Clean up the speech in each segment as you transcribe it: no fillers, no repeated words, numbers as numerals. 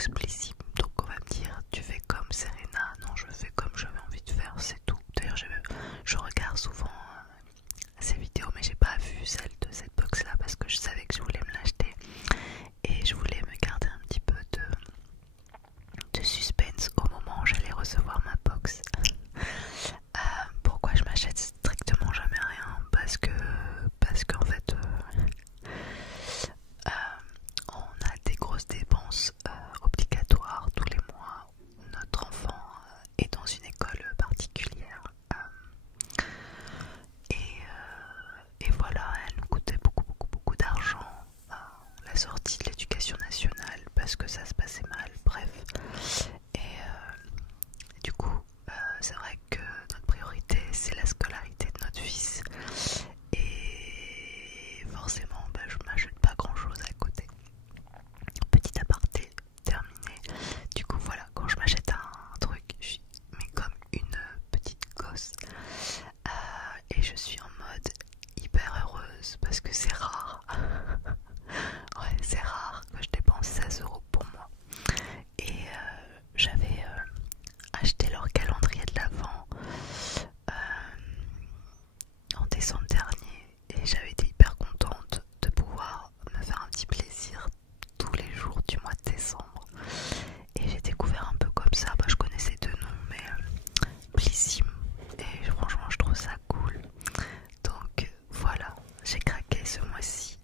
box Blissim. Donc on va me dire, tu fais comme Serena. Non, je fais comme j'avais envie de faire, c'est tout. D'ailleurs, je regarde souvent ces vidéos, mais j'ai pas vu celle de cette box là parce que je savais que je voulais me l'acheter et je voulais me garder un petit peu de suspense au moment où j'allais recevoir ma box. Pourquoi je m'achète strictement jamais rien? Parce qu'en fait on a des grosses dépenses obligatoires tous les mois. Notre enfant est dans une école particulière et voilà, elle nous coûtait beaucoup d'argent. La sortie de l'éducation nationale parce que ça se passait mal, bref. Du coup, c'est vrai que notre priorité c'est la scolarité de notre fils et forcément je m'ajoute pas grand chose à côté. Petit aparté terminé. Du coup voilà, quand je m'achète un truc, je suis mais comme une petite gosse et je suis en mode hyper heureuse parce que c'est rare. Ouais, c'est rare que je dépense 16 € pour moi. Et j'avais acheté leur calendrier de l'Avent en décembre dernier et j'avais été hyper contente de pouvoir me faire un petit plaisir tous les jours du mois de décembre. Et j'ai découvert un peu comme ça, je connaissais deux noms, mais Blissim, et franchement je trouve ça cool. Donc voilà, j'ai craqué ce mois-ci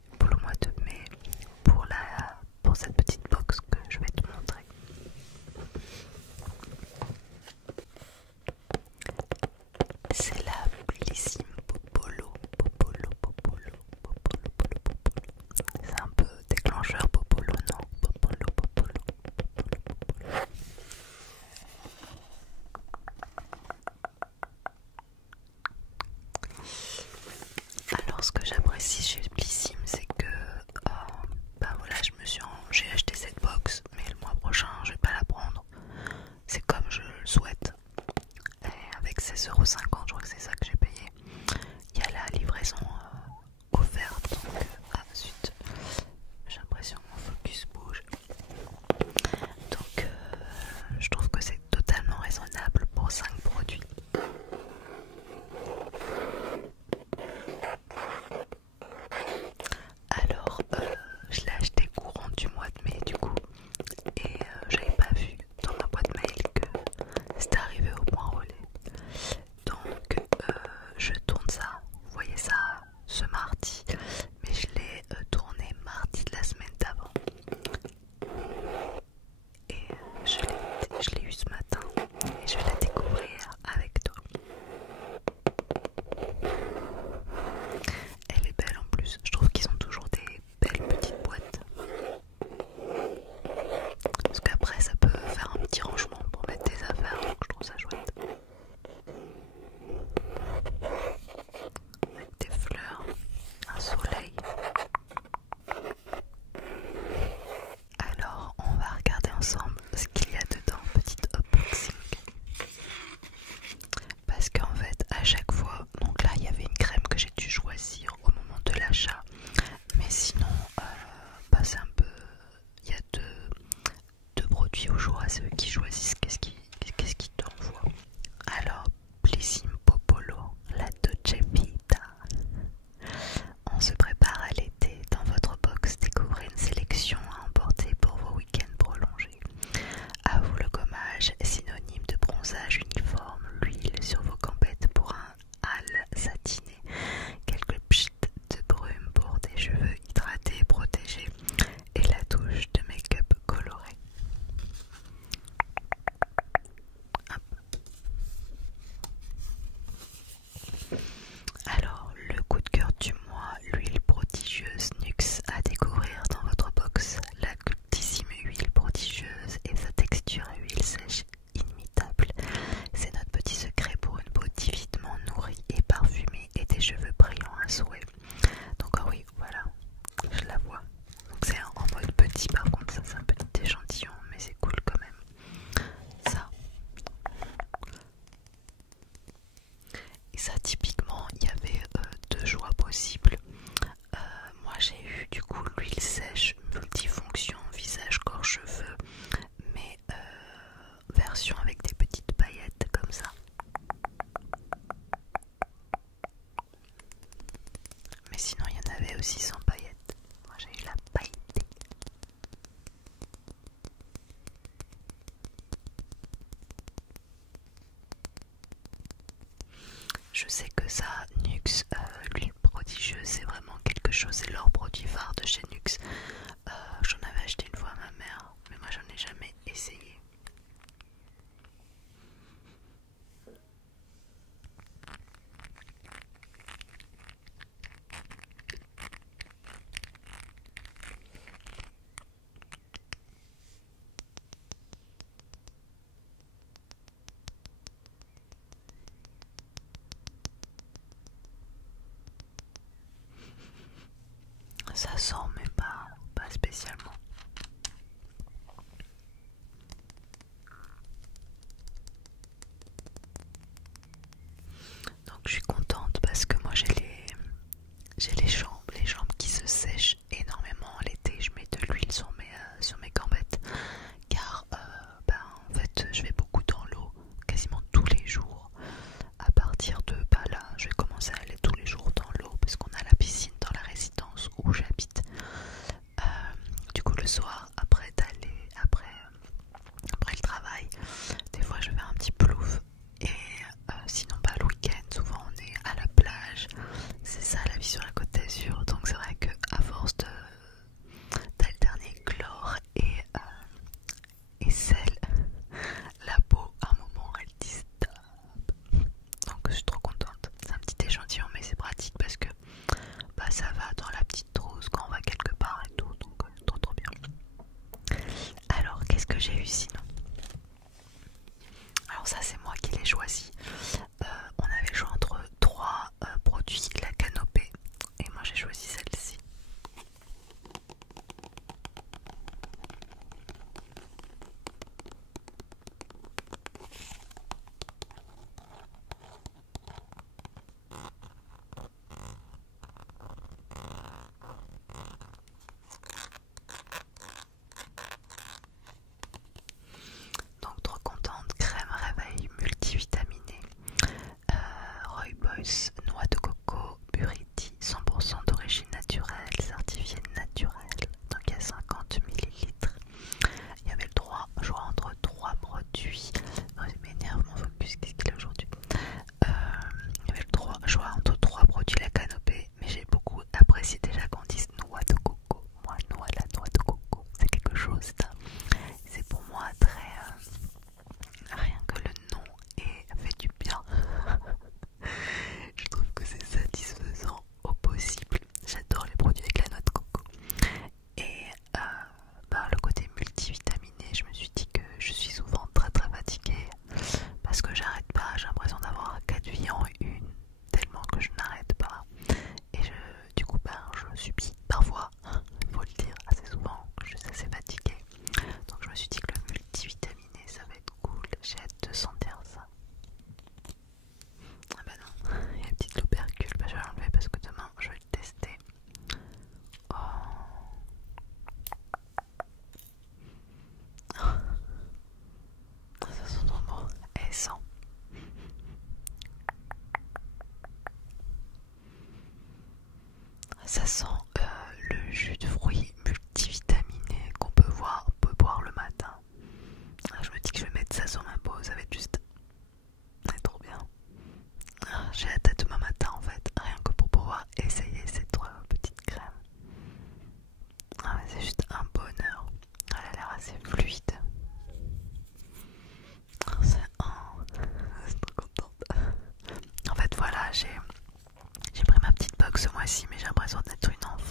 Je sais que ça, Nuxe, l'huile prodigieuse, c'est vraiment quelque chose, c'est leur produit phare de chez Nuxe. J'en avais acheté une fois à ma mère, mais moi j'en ai jamais essayé. Ça sent mais pas spécialement. Donc je suis contente parce que moi j'ai les jambes qui se sèchent énormément l'été. Je mets de l'huile sur mes gambettes car en fait je vais beaucoup dans l'eau quasiment tous les jours. À partir de là, je vais commencer à aller tous les jours dans l'eau parce qu'on a la piscine dans la résidence où j'habite. Du coup le soir après le travail, des fois je fais un petit plouf et sinon le week-end souvent on est à la plage. C'est ça la vie sur la Côte d'Azur, donc c'est vrai que à force d'alterner chlore et sel, la peau à un moment elle dit stop. Donc je suis trop contente. C'est un petit échantillon mais c'est pratique parce que ça va dans la petite trousse quand on va quelque part et tout, donc trop bien. Alors qu'est-ce que j'ai eu sinon? Alors ça c'est moi qui l'ai choisi. On avait le choix entre trois produits, la canopée, et moi j'ai choisi celle-ci. Donc trop contente, crème réveil multivitaminée, Rooibos, noix de coco, Buriti, 100% d'origine naturelle, certifié naturel, donc il y a 50 ml. Il y avait le choix entre 3 produits. Oh, ça m'énerve mon focus, qu'est-ce qu'il a aujourd'hui? Il y avait le choix entre 3 produits, la canopée, mais j'ai beaucoup apprécié déjà qu'on dise noix de coco. Moi, la noix de coco, c'est quelque chose, c'est pour moi très... rien que le nom fait du bien. Je trouve que c'est satisfaisant au possible. J'adore les produits avec la noix de coco. Et le côté multivitaminé, je me suis dit que je suis souvent très fatiguée parce que j'arrête pas, j'ai l'impression d'avoir 4 vies en une, tellement que je n'arrête pas. Et du coup je subis parfois, faut le dire, assez souvent, que je suis assez fatiguée. Donc je me suis dit que le multivitaminé ça va être cool, j'ai hâte de sentir ça. Ah bah non, il y a une petite l'opercule, je vais l'enlever parce que demain je vais le tester. Oh. Ça sent trop bon. Elle sent. Ça sent le jus de fruits multivitaminé qu'on peut boire le matin. Je me dis que je vais mettre ça sur ma peau, ça va être juste... C'est trop bien. J'ai hâte à demain matin en fait, rien que pour pouvoir essayer cette petite crème. C'est juste un bonheur. Elle a l'air assez fluide. C'est trop contente. En fait voilà, j'ai pris ma petite box ce mois-ci, mais j'ai l'impression d'être une enfant.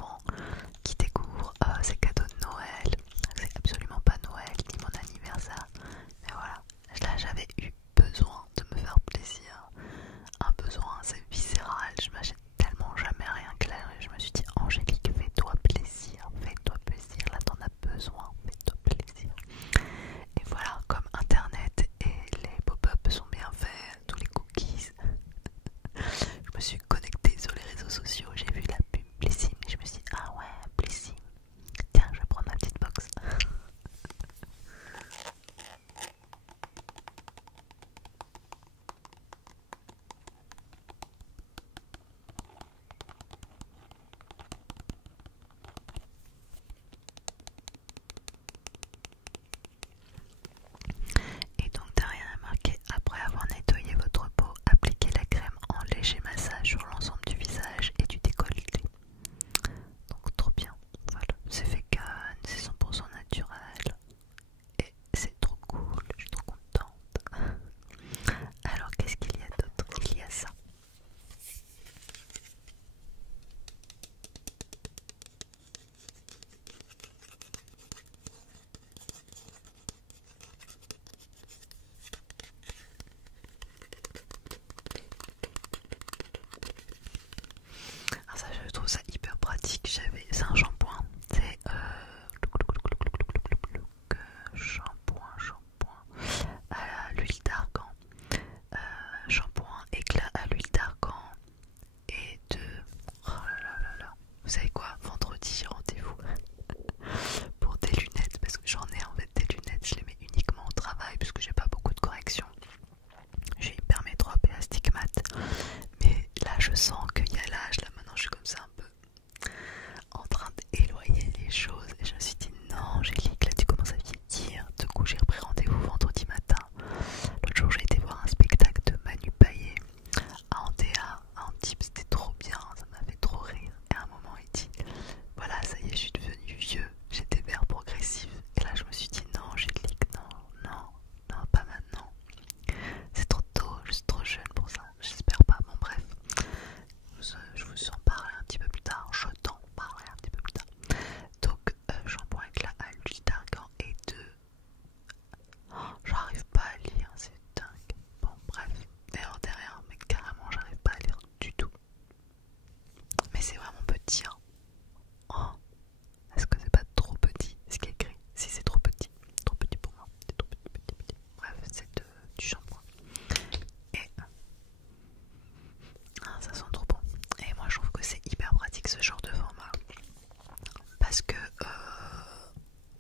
parce que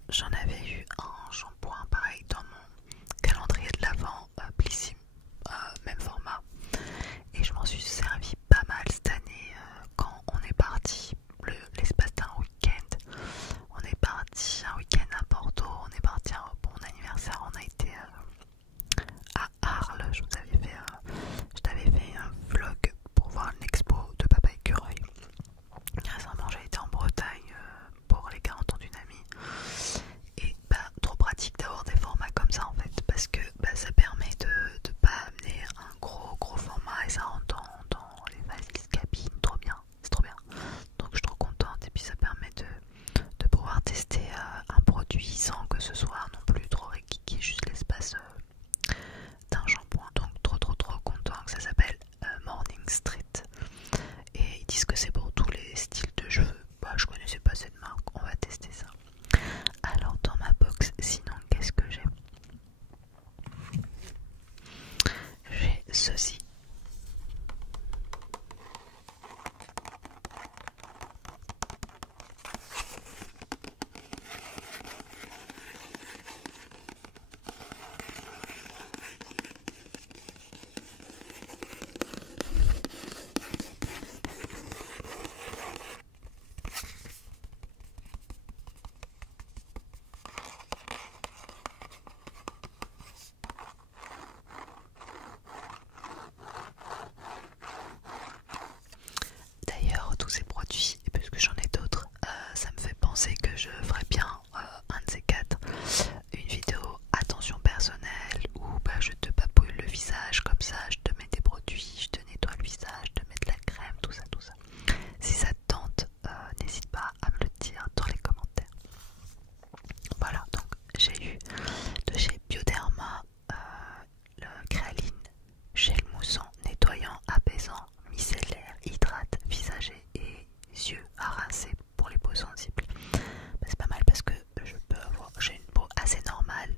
j'en avais eu un shampoing pareil dans mon calendrier de l'Avent, Blissim, même format, et je m'en suis servi pas mal cette année quand on est parti l'espace d'un week-end. On est parti un week-end à Porto, on est parti pour mon anniversaire, on a été à Arles, je t'avais fait un vlog pour voir l'expo de Papa Écureuil. Récemment j'ai été en Bretagne pour les 40 ans d'une amie, et trop pratique d'avoir des formats comme ça en fait, parce que ça permet de pas amener un gros format et ça rentre dans les valises cabines, trop bien, c'est trop bien. Donc je suis trop contente, et puis ça permet de pouvoir tester un produit sans que ce soit non plus trop requiqué, juste l'espace d'un shampoing. Donc trop content. Que ça s'appelle Morning Street, et ils disent que c'est pour tous les styles de cheveux. Je connaissais pas cette marque, on va tester ça. Alors dans ma box, sinon qu'est-ce que j'ai? J'ai ceci. D'ailleurs, tous ces produits, et puisque j'en ai d'autres, ça me fait penser que je ferais bien un de ces quatre, une vidéo attention personnelle où je te papouille le visage comme ça, je te mets des produits, je te nettoie le visage, je te mets de la crème, tout ça. Si ça te tente, n'hésite pas à me le dire dans les commentaires. Voilà, donc j'ai eu de chez Bioderma le Créaline gel moussant, nettoyant, apaisant, micellaire, hydrate, visage et yeux à rincer pour les peaux sensibles. C'est pas mal parce que j'ai une peau assez normale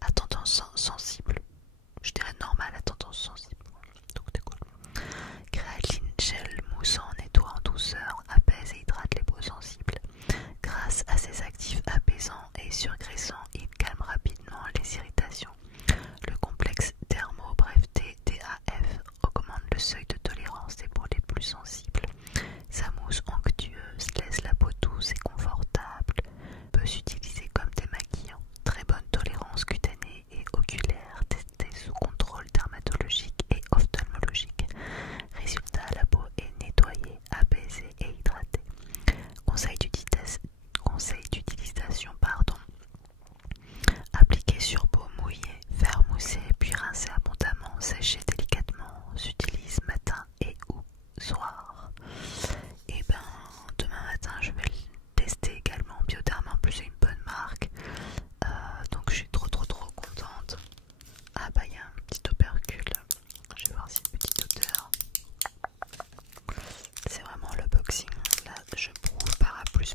à tendance sensible. Je dirais normale à tendance sensible. Donc c'est cool. Créaline gel moussant, nettoie en douceur, apaise et hydrate les peaux sensibles. Grâce à ses actifs apaisants et surgraissants, il calme rapidement les irritations. Le complexe Dermo-Bref-T DAF augmente le seuil de tolérance des peaux les plus sensibles. Sa mousse onctueuse laisse la peau douce et confortable. Peut s'utiliser comme démaquillant. Très bonne tolérance cutanée et oculaire, testée sous contrôle dermatologique et ophtalmologique. Résultat, la peau est nettoyée, apaisée et hydratée. Conseil d'utilisation, appliquer sur peau mouillée, faire mousser puis rincer abondamment, sécher délicatement, s'utilise matin et ou soir. Et demain matin je vais le tester également. Bioderma en plus c'est une bonne marque, donc je suis trop contente. Il y a un petit opercule, je vais voir s'il y a une petite odeur. C'est vraiment le boxing, là je prouve par A plus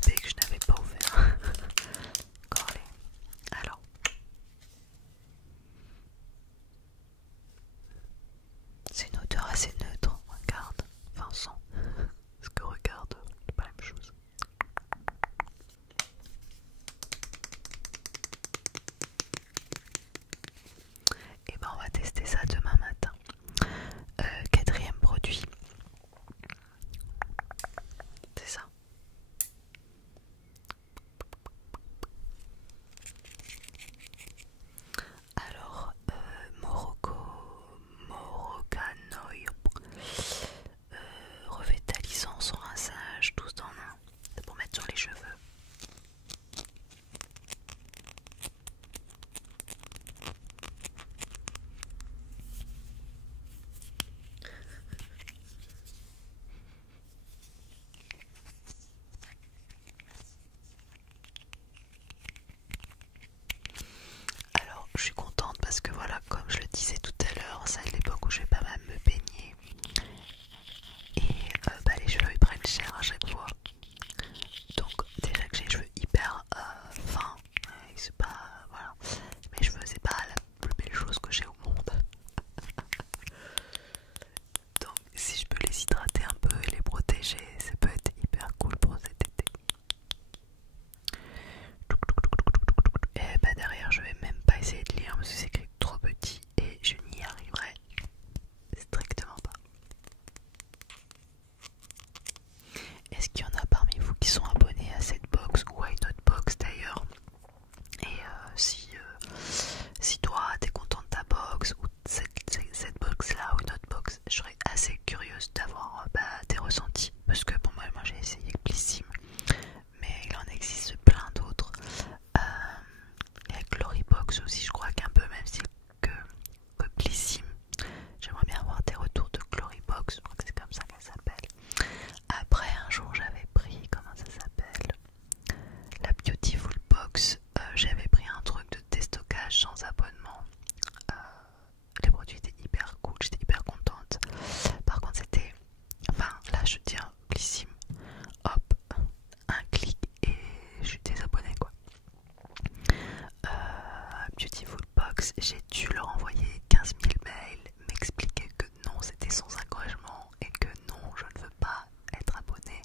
box, j'ai dû leur envoyer 15 000 mails, m'expliquer que non, c'était sans encouragement et que non, je ne veux pas être abonnée.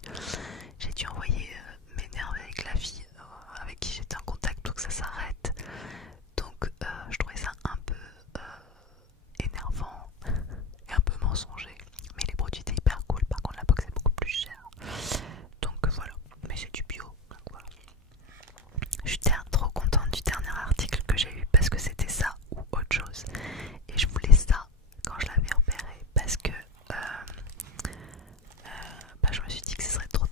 J'ai dû envoyer m'énerver avec la fille avec qui j'étais en contact pour que ça s'arrête. Donc je trouvais ça un peu énervant et un peu mensonger. Mais les produits étaient hyper cool, par contre la box est beaucoup plus chère. Donc voilà, mais c'est du bio, donc voilà. J'étais trop contente du dernier article que j'ai eu parce que c'était ça ou autre chose. Et je voulais ça quand je l'avais repéré parce que je me suis dit que ce serait trop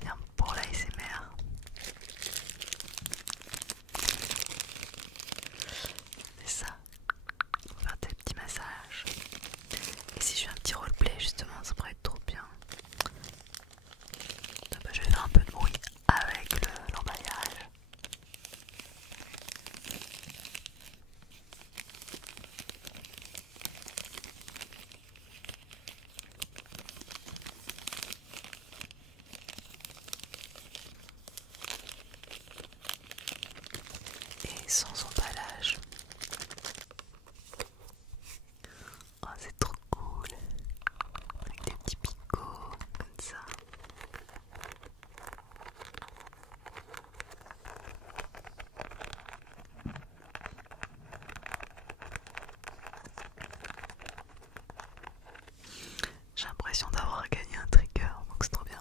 bien pour l'ASMR. C'est ça, faire des petits massages. Et si je fais un petit roleplay justement, ça pourrait être trop bien. Je vais faire un peu de bruit avec l'emballage. Et sans emballage. Oh, c'est trop cool. Avec des petits picots comme ça. J'ai l'impression d'avoir gagné un trigger, donc c'est trop bien.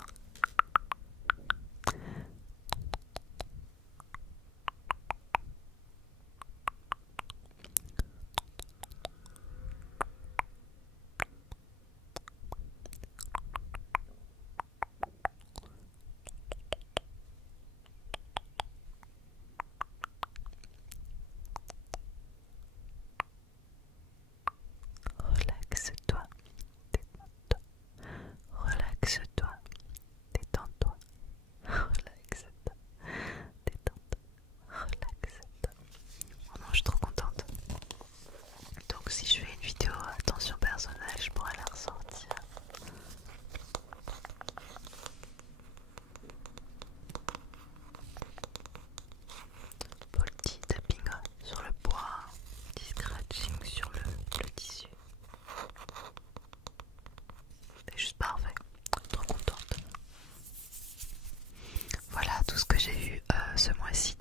Relaxe-toi, détends-toi. Relaxe-toi, détends-toi. Relaxe-toi, détends-toi. Relaxe-toi. Oh non, je suis trop contente. Donc si je fais une vidéo attention personnelle, je pourrais la ressortir. Petit tapping sur le bois, petit scratching sur le tissu. C'est juste parfait, trop contente. Voilà tout ce que j'ai eu ce mois-ci